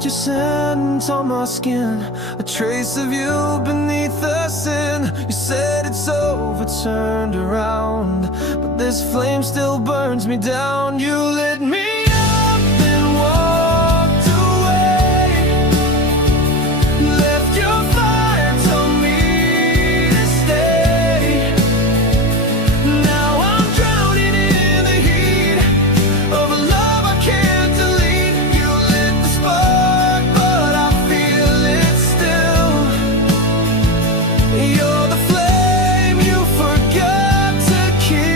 left your scent on my skin, a trace of you beneath the sin. You said it's over, turned around, but this flame still burns me down. You lit me up and walked away, left your fire, told me to stay. Now I'm drowning in the heat of a love I can't delete. You lit the spark, but I feel it still. You're the flame you forgot to kill.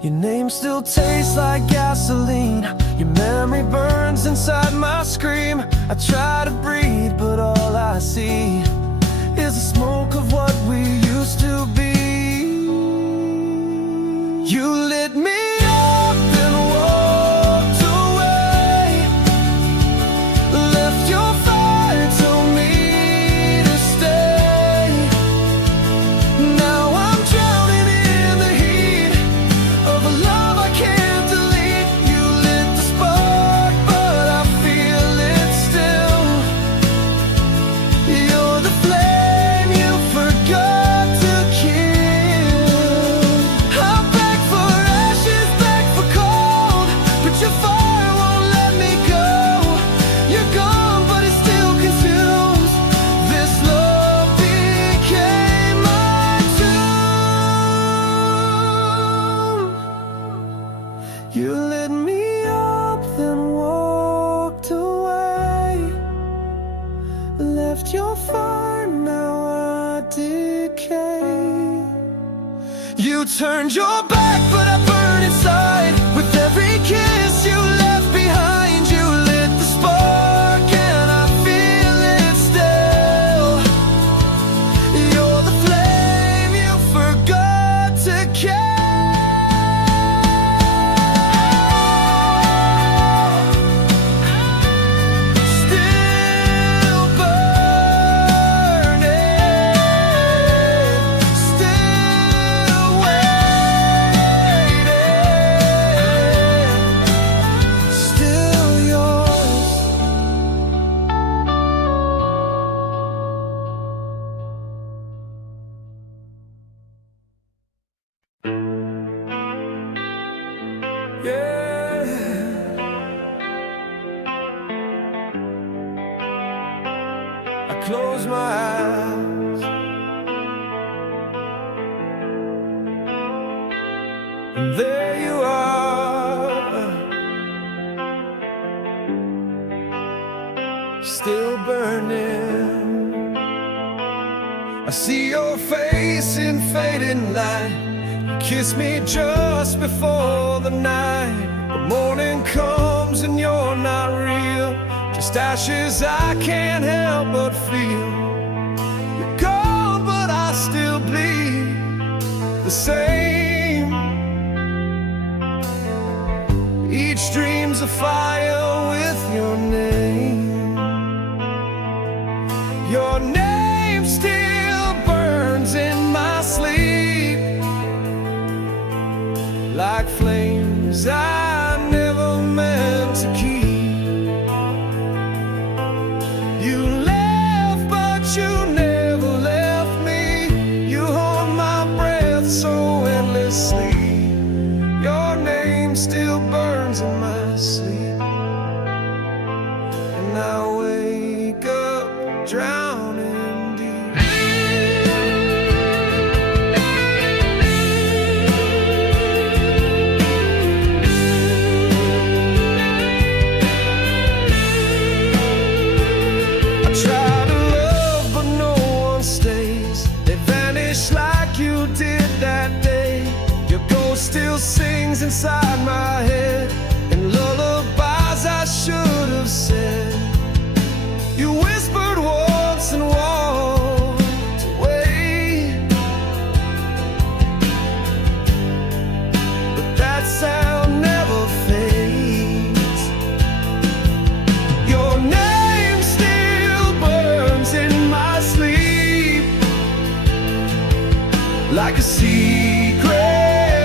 Your name still tastes like gasoline. Your memory burns inside my scream. I try to breathe, but all I see is the smoke of what we used to be. You lit me up and walked away, left your fire, told me to stay. Now I'm drowning in the heat of a love I can't delete. You lit the spark, but I feel it still. You're the flame you forgot to kill. I beg for ashes, beg for cold, but your fire won't let me go. You're gone, but it still consumes. This love became my tomb. You lit me up, then walked away, left your fire, now I decay. You turned your back, but I burn inside. With every kiss you left behind, you lit the spark, and I feel it still. You're the flame you forgot to kill. Still burning, still waiting, still yours. Yeah. I close my eyes, and there you are, still burning. I see your face in fading light. You kiss me just before the night, but morning comes and you're not real. Just ashes I can't help but feel. You're gone, but I still bleed the same. Each dream's a fire with your name. Your name still burns in my sleep, like flames I never meant to keep. You left, but you never left me. You hold my breath so endlessly. Your name still burns in my sleep, and I wake up drowning deep. I try to love, but no one stays. They vanish like you did that day. Your ghost still sings inside my head, and lullabies I should have said. You whispered once and walked away, but that sound never fades. Your name still burns in my sleep, like a secret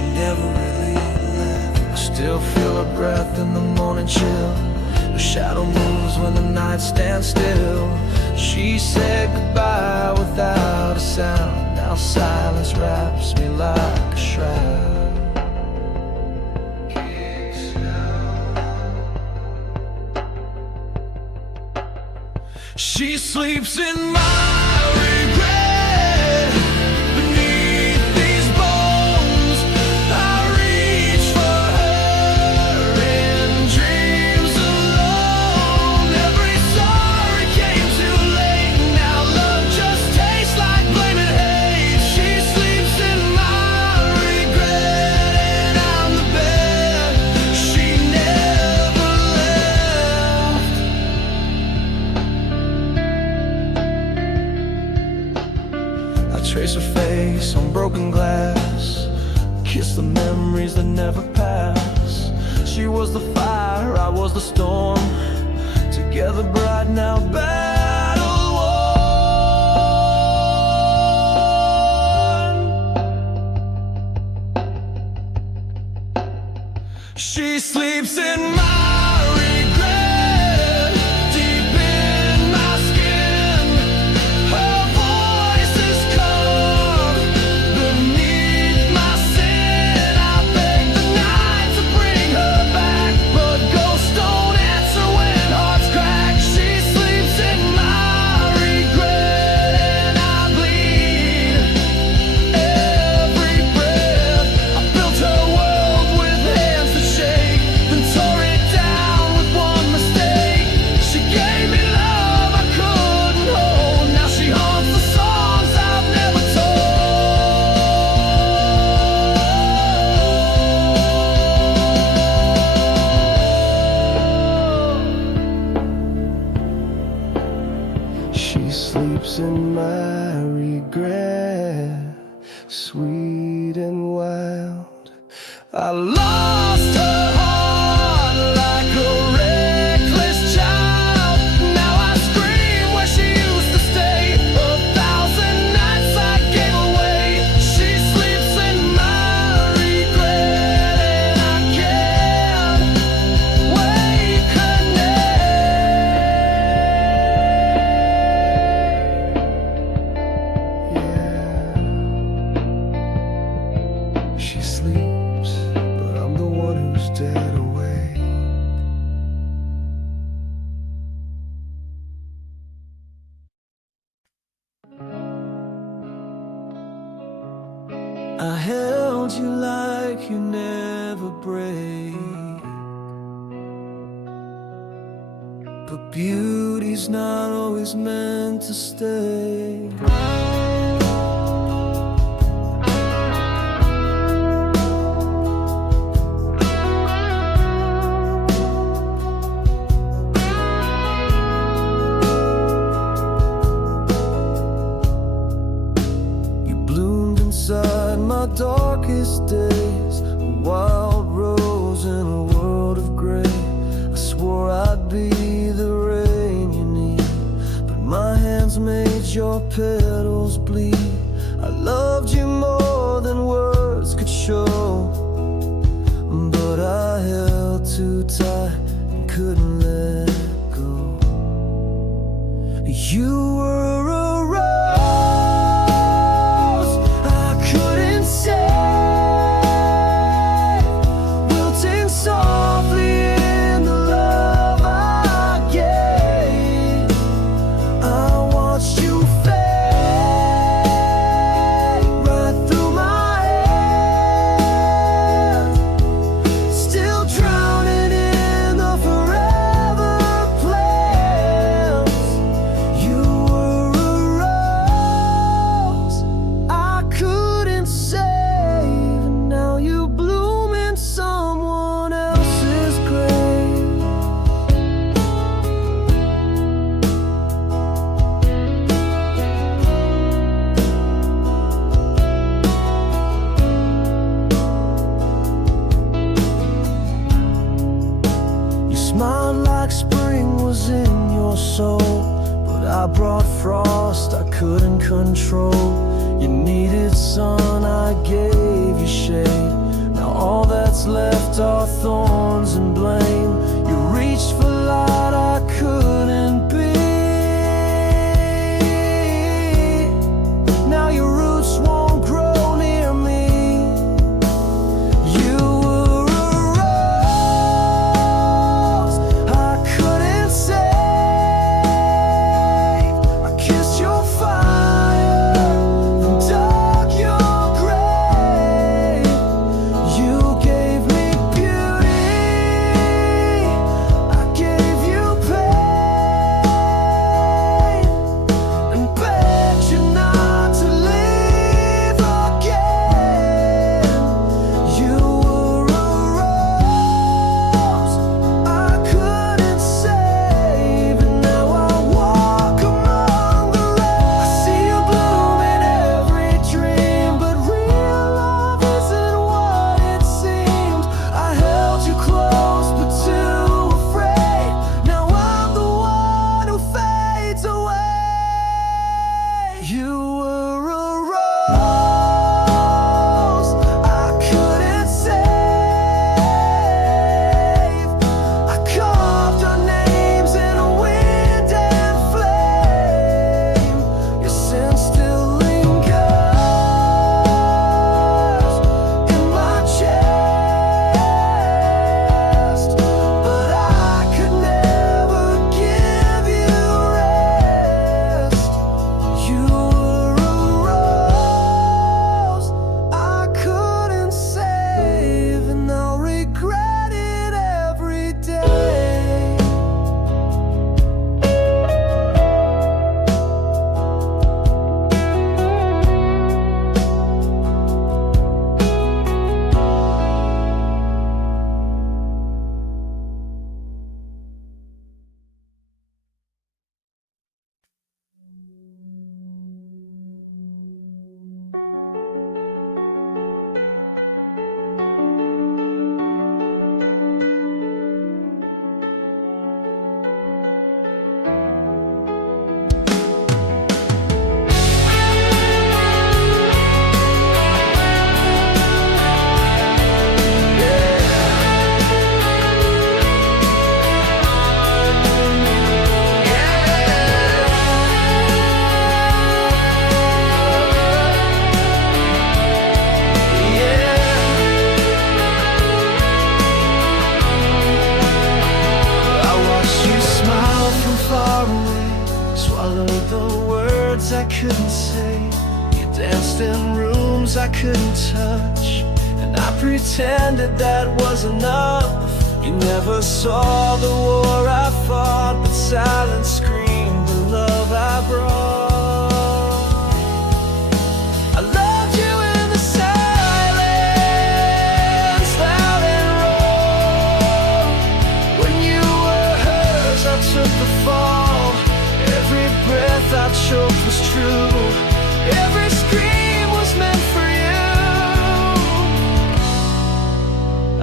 she never really left. I still feel her breath in the morning chill. Her shadow moves when the night stands still. She said goodbye without a sound. Now silence wraps me like a shroud. She sleeps in my regret. Beneath these bones I reach for her in dreams alone. Every sorry came too late. Now love just tastes like blame and hate. She sleeps in my regret, and I'm the bed she never left. I trace her face on broken glass, kiss the memories that never pass. She was the fire, I was the storm, together bright now battle worn. She sleeps in my regret, deep in my skin. Her voice is calm beneath my sin. I beg the night to bring her back, but ghosts don't answer when hearts crack. She sleeps in my regret, and I bleed every breath. I built her world with hands that shake, then tore it down with one mistake. She gave me love I couldn't hold. Now she haunts the songs I've never told. She sleeps in my regret, sweet and wild. I lost her heart like a reckless child. Now I scream where she used to stay. 1,000 nights I gave away. She sleeps in my regret, and I can't wake her name. She sleeps, but I'm the one who's dead awake. I held you like you never break, but beauty's not always meant to stay. You bloomed inside my darkest days, a wild rose in a world of gray. I swore I'd be the rain you need, but my hands made your petals bleed. I loved you more than words could show, but I held too tight and couldn't let go. You were a rose I couldn't save, wilting softly in the love I gave. I watched you fade right through my hands, still drowning in the forever plans. You were a rose I couldn't save, and now you bloom in someone else's grave. You smiled like spring was in your soul, but I brought frost I couldn't control. You needed sun, I gave you shade. saw thorns and blame. You reached for light I couldn't be. Now your roots won't grow near me. You were a rose I couldn't save. I kissed your fire and dug your grave. You gave me beauty, I gave you pain, and begged you not to leave again. You were a rose I couldn't save, and now I walk among the rest. I see you bloom in every dream, but real love isn't what it seems. I held you close but too afraid. Now I'm the one who fades away. You were a rose I couldn't save. I carved our names in wind and flame. Your scent still lingers in my chest, but I could never give you rest. You were a rose I couldn't save, and I'll regret it every day. I watched you smile from far away, swallowed the words I couldn't say. You danced in rooms I couldn't touch, and I pretended that was enough. You never saw the war I fought, but silence screamed the love I brought. I loved you in the silence, loud and raw. When you were hers, I took the fall. Every breath I choked was true. Every scream was meant for you.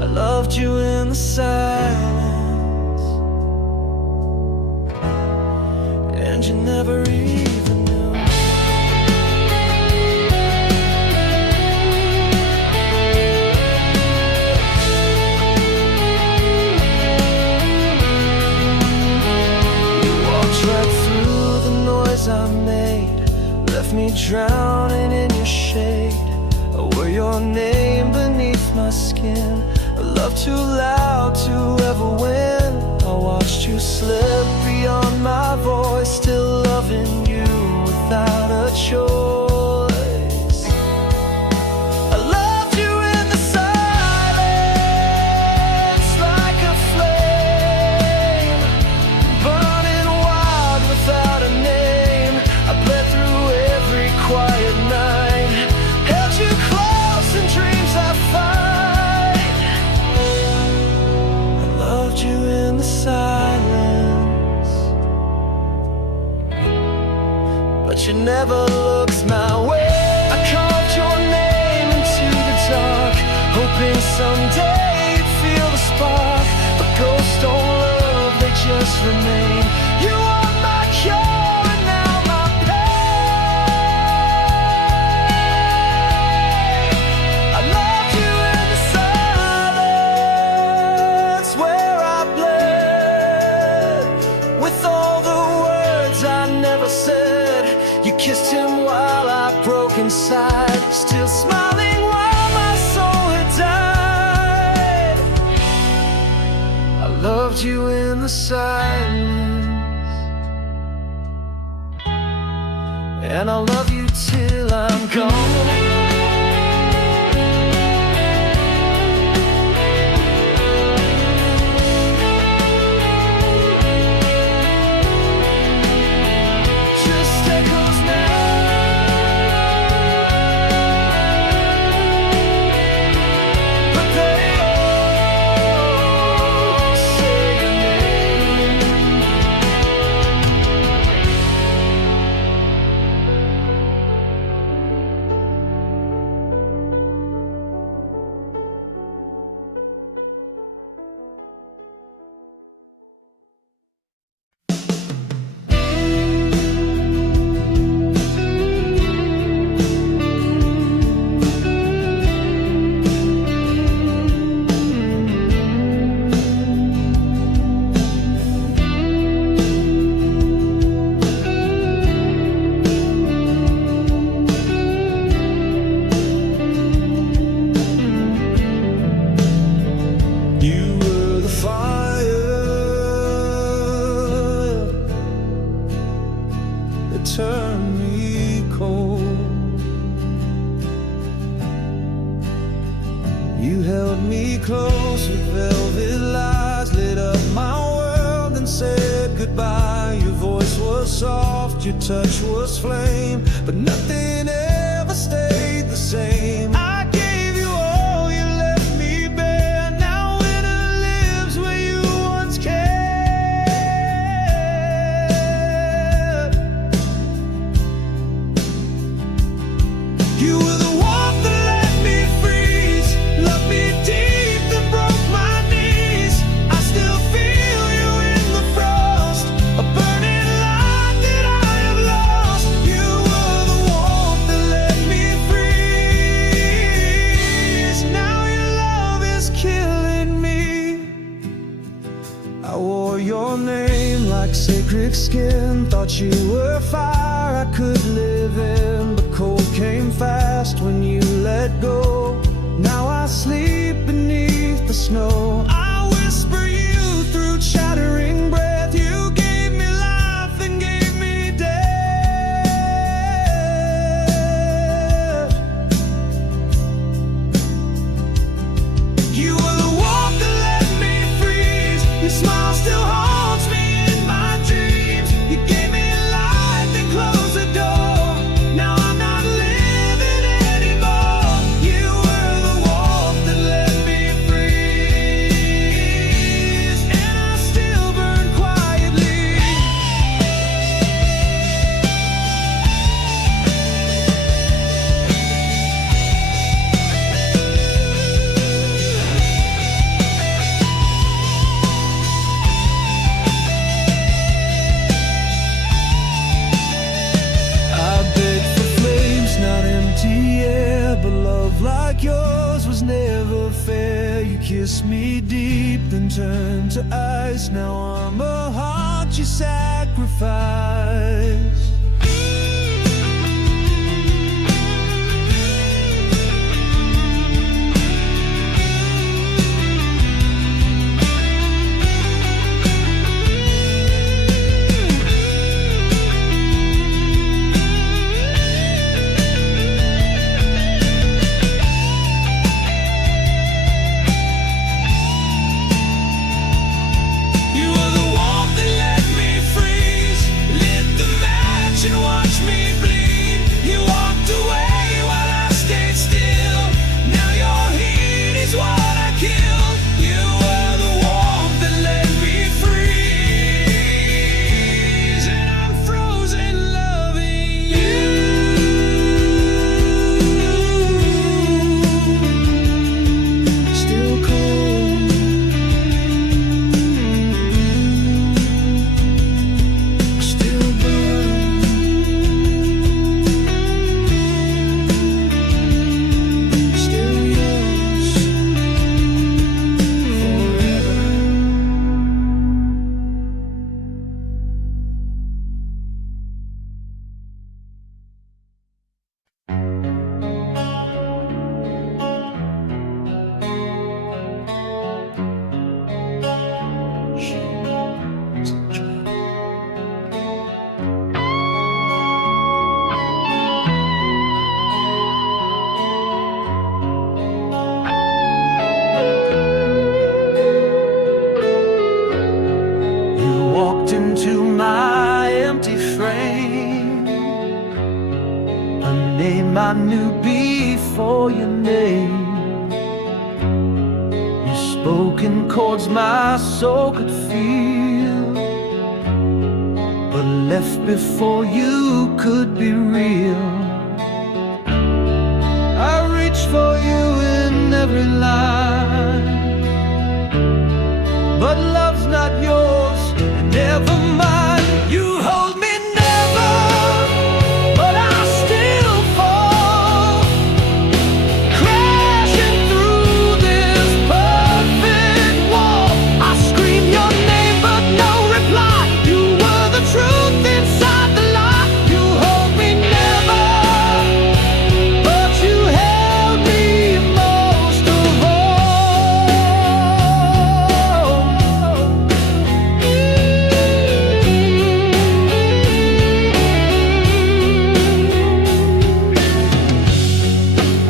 I loved you in the silence, and you never even knew. You walked right through the noise I made, left me drowning in your shade. I wore your name beneath my skin, a love too loud to ever win. I watched you slip beyond my voice, still loving you without a choice. I loved you in the silence, like a flame, burning wild without a name. I bled through every quiet night, held you close in dreams I find. I loved you in the silence, but you never looked my way. I carved your name into the dark, hoping someday you'd feel the spark. But ghosts don't love, they just remain. You are my cure and now my pain. I loved you in the silence. loved you in the silence, and I'll love you till I'm gone. Turn me cold. You held me close with velvet lies, lit up my world and said goodbye. Your voice was soft, your touch was flame, but nothing ever stayed the same. I gave you all, you left me bare. Now winter lives where you once cared. You were the warmth that let me freeze, loved me deep that broke my knees. I still feel you in the frost, a burning light that I have lost. You were the warmth that let me freeze. Now your love is killing me. I wore your name like sacred skin, thought you were fire I could live in, but cold came fast when you let go. Now I sleep beneath the snow. I whisper you through chattering breath. You gave me life and gave me death. You were the warmth that let me freeze. Your smile still haunts me in my dreams. You gave me light, then closed the door. Now I'm not living anymore. You were the warmth that let me freeze, and I still burn quietly. I beg for flames, not empty air, but love like yours was never fair. You kissed me deep, then turned to ice. Now I'm a heart you sacrifice. You were the warmth that let me freeze, lit the match I knew before your name. You spoke in chords my soul could feel, but left before you could be real. I reach for you in every line, but love's not yours, and never mine. You hold me never, but I still fall, crashing through this perfect wall. I scream your name, but no reply. You were the truth inside the lie. You hold me never, but you held me most of all.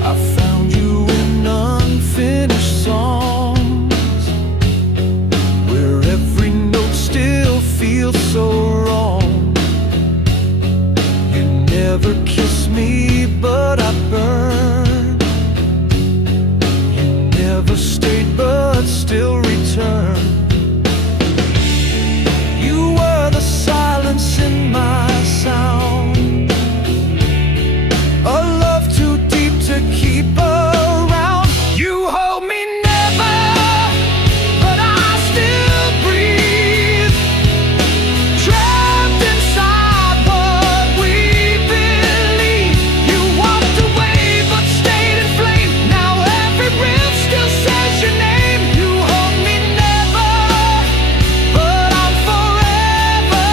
I found you in unfinished songs, where every note still feels so wrong. You never kissed me, but I burned. You never stayed, but still returned. You were the silence in my sound, a love too deep to keep around. You hold me never, but I still breathe, trapped inside what we believe. You walked away but stayed in flame. Now every breath still says your name. You hold me never, but I'm forever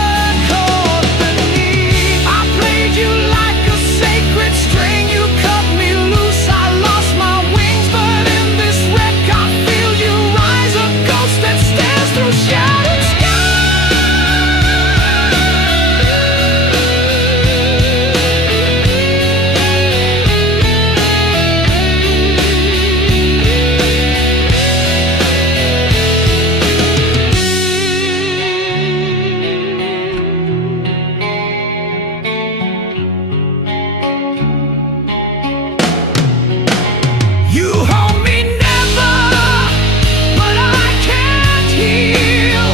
caught beneath. I played you like a sacred string. You cut me loose, I lost my wings, but in this wreck I feel you rise, a ghost that stares through shattered You hold me never, but I can't heal.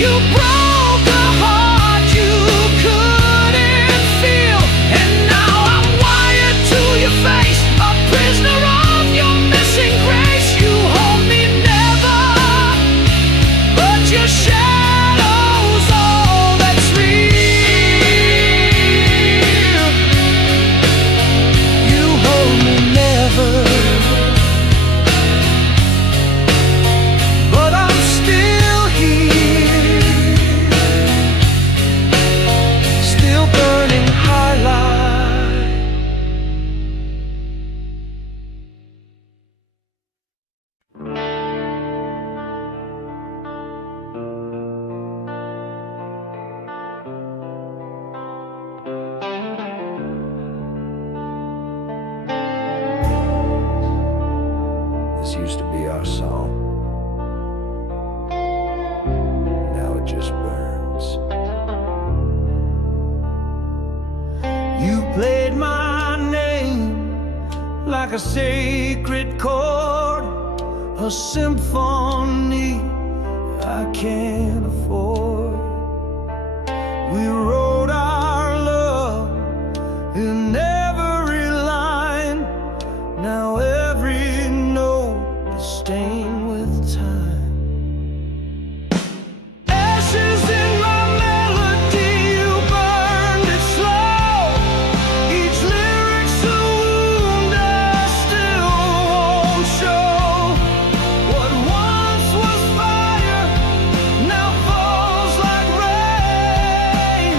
You broke a heart you couldn't feel, and now I'm wired to your face, a prisoner of your missing grace. You hold me never, but your shadow's all that's real. You hold me never, but I'm still here, still burning highlight. This used to be our song. Now it just burns. You played my name like a sacred chord, a symphony I can't afford. We wrote our love in every line. Now every note is stained with time. Ashes in my melody, you burned it slow. Each lyric's a wound I still won't show. What once was fire now falls like rain.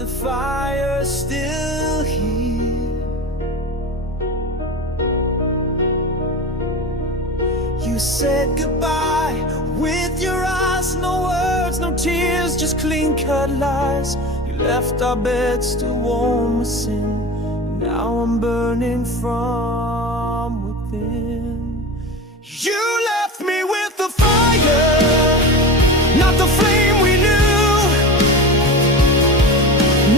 the fire still here. You said goodbye with your eyes, no words, no tears, just clean-cut lies. You left our bed still warm with sin. Now I'm burning from within. You left me with the fire, not the flame we knew.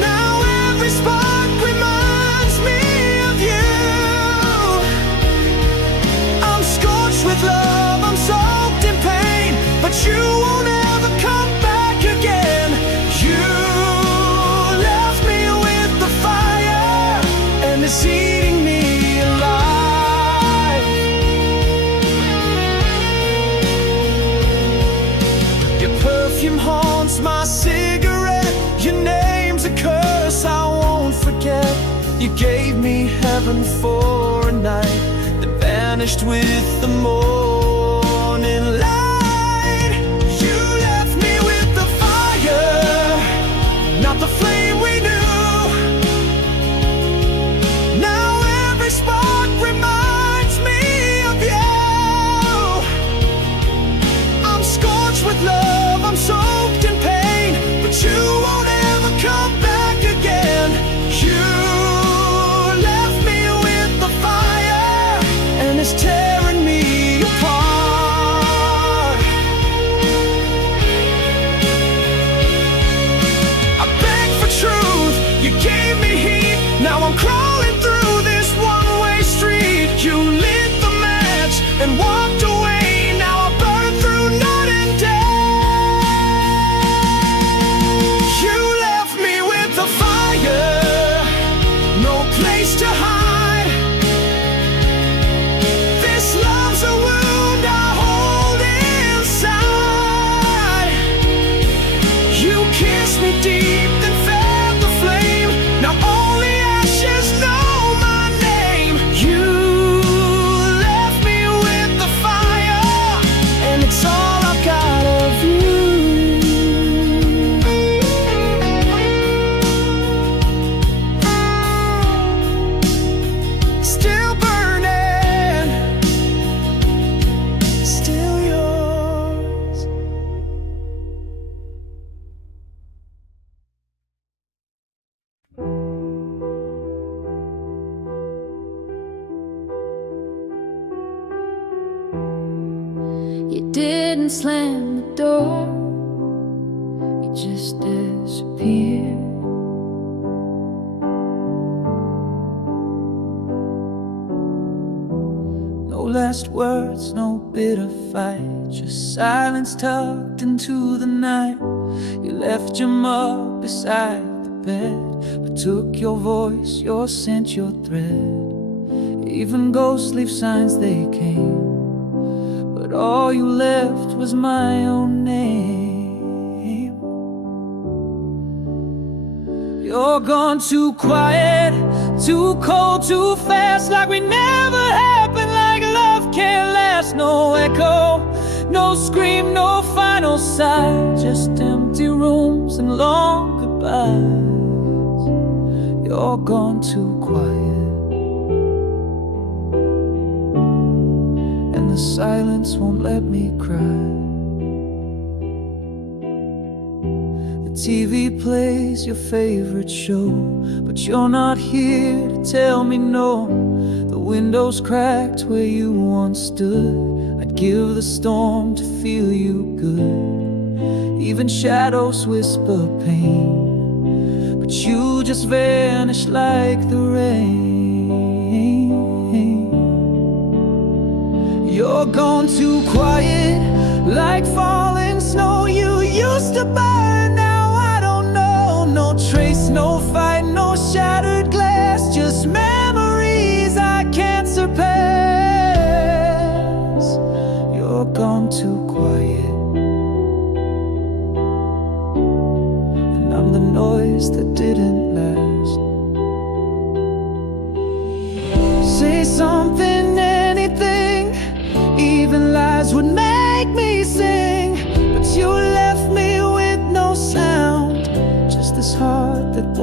Now every spark reminds me of you. I'm scorched with love, I'm soaked in pain, but you won't ever come back again. You left me with the fire, and it's eating me alive. Your perfume haunts my cigarette, your name's a curse I won't forget. You gave me heaven for a night that vanished with the morning light. You left me with the fire, not the flame we knew. Now every spark reminds me of you. I'm scorched with love, I'm soaked in pain, but you won't ever come back again. You left me with the fire, and it's tearing me apart. I begged for truth, you gave me heat. Now I'm crawling through this one-way street. You lit the match and walked away. Now I burn through night and day. You left me with the fire, no place to hide. This love's a wound I hold inside. You kissed me deep, then fed the flame. Now only ashes know my name. You left me with the fire, and it's all I've got of you. Still burning, still yours. You didn't slam the door, you just disappeared. No last words, no bitter fight, just silence tucked into the night. You left your mug beside the bed, but took your voice, your scent, your thread. Even ghosts leave signs they came, but all you left was my own name. You're gone too quiet, too cold, too fast, like we never happened, like love can't last. No echo, no scream, no final sigh, just empty rooms and long goodbyes. You're gone too quiet, and the silence won't let me cry. The TV plays your favorite show, but you're not here to tell me no. The window's cracked where you once stood. I'd give the storm to feel you good. Even shadows whisper pain, but you just vanish like the rain. You're gone too quiet, like falling snow. You used to burn, now I don't know. No trace, no fight, no shattered glass, just memories I can't surpass. You're gone too quiet, and I'm the noise that didn't last. Say something, anything, even lies would make me sing, but you left me with no sound, just this heart that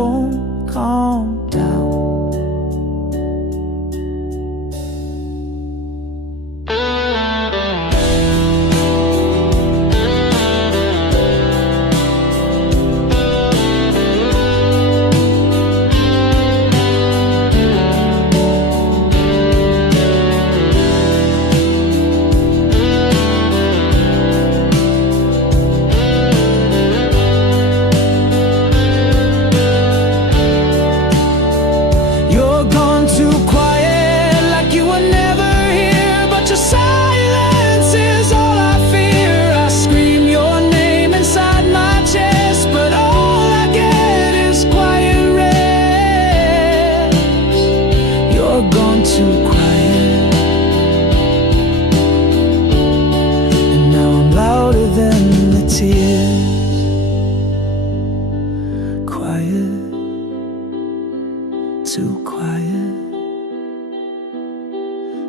too quiet,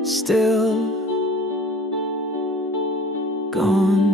still gone.